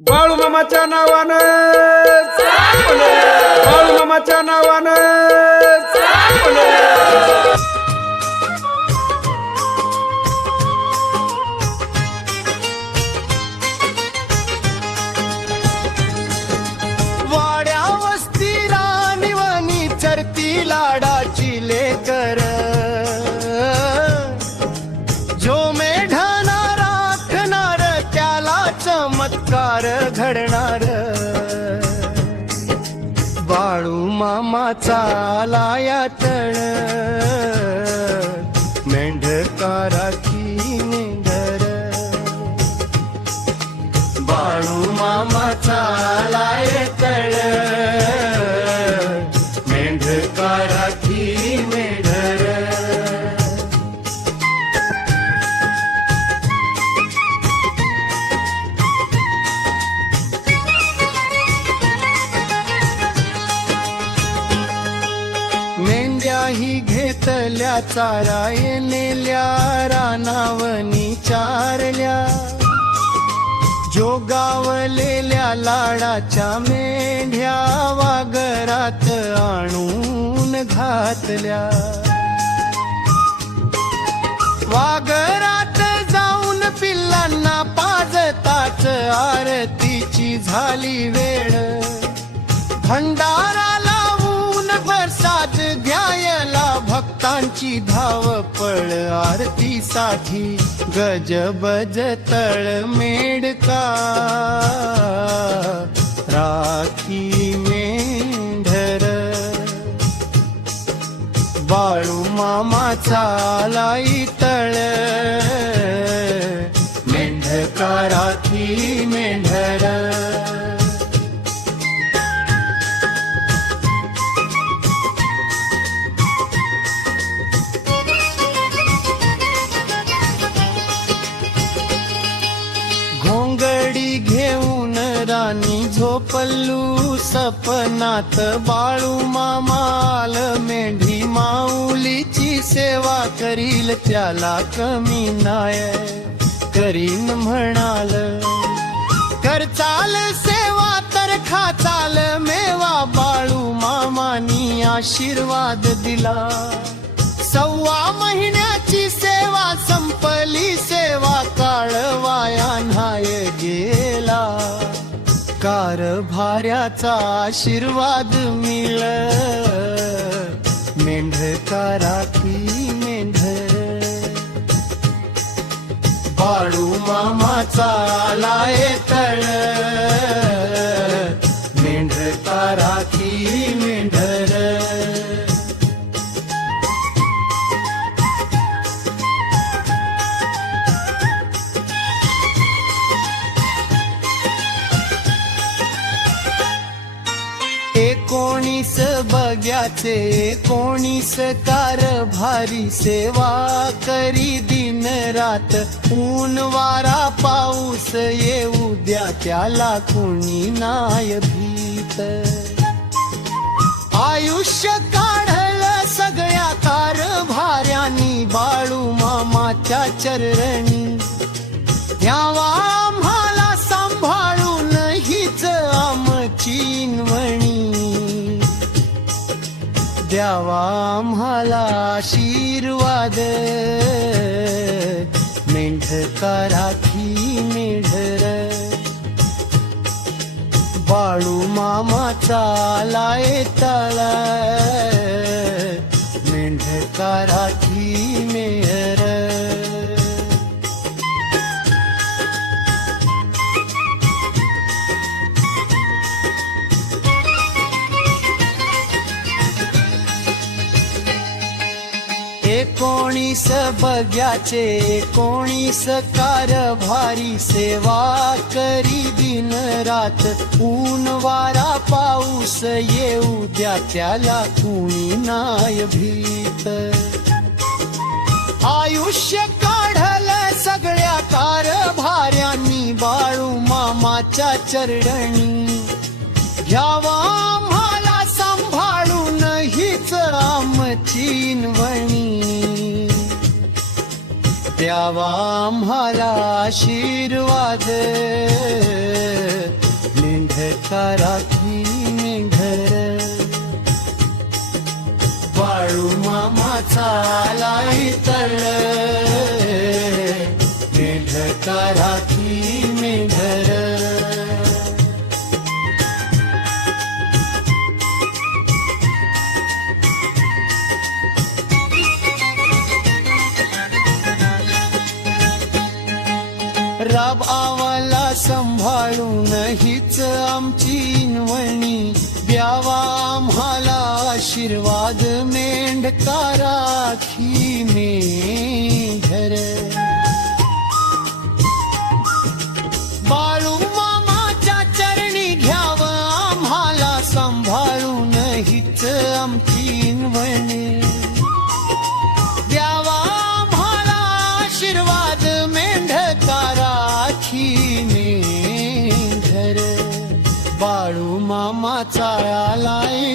बाळू मामाच्या नावानं बाळू मामाच्या नावानं वाड्या वस्ती राणीवणी चरती लाडाची लेकर जो मेढाना राखणार त्याला चमत्कार घडणार बाळू मामाचा लाया तळ मेंढकाराची मेंढर बाळू मामाचा लाय तळ मेंढकाराची मेंढर मेंढ्याही घेतल्या चारा नेल्या रानावनी चारल्या जोगावलेल्या लाडाच्या मेंढ्या वागरात आणून घातल्या वागरात जाऊन पिल्लांना पाजताच आरतीची झाली वेळ भंडारा लावून प्रसाद घ्यायला भक्तांची धावपळ आरतीसाठी गजबज तळमेढका राखी मेंढर बाळू मामाचा लाई तळ मेंढका राखी मेंढर घोंगडी घेऊन राणी झोपल्लू सपनात बाळू मामाल मेंढी माऊलीची सेवा करील त्याला कमी नाय करीन म्हणाल कर चाल सेवा तर खा चाल मेवा बाळू मामानी आशीर्वाद दिला 1.25 महिन्याची सेवा संपली सेवा काळ वाया नाय गेला कारभार्याचा आशीर्वाद मिळ मेंढका राखी मेंढर बाळू मामाचा लाय तळ मेंढका राखी मेंढर एकोणीस बग्याचे 19 कारभारी सेवा करी दिन रात ऊन वारा पाऊस येऊ द्या त्याला कुणी नाय भीत आयुष्य काढल सगळ्या कारभार्यांनी बाळू मामाच्या चरणी द्यावा आम्हाला सांभाळून हीच आमची वणी द्यावा आम्हाला आशीर्वाद मेंढका राखी मेंढर बाळू मामाचा लाय तळा मेंढका राखी मेंढर एकोणीस बग्याचे 19 कारभारी सेवा करी दिन रात ऊन वारा पाऊस येऊ द्या त्याला कुणी नाय भीत आयुष्य काढल सगळ्या कारभार्यांनी बाळू मामाच्या चरणी घ्यावा आम्हाला सांभाळून हीच आमची वणी द्यावा आम्हाला आशीर्वाद का राखी मेंढर बाळू मामाचा आलाय तळ मेंढका राखी मेंढर राब आवाला सांभाळून हीच आमची इनवणी द्यावा आम्हाला आशीर्वाद मेंढका राखी मेंढर बाळू मामाच्या चरणी घ्यावं आम्हाला सांभाळून हीच आमची इनवणी द्यावा आम्हाला आशीर्वाद मेंढका राखी मेंढर बाळू मामाचा आलाय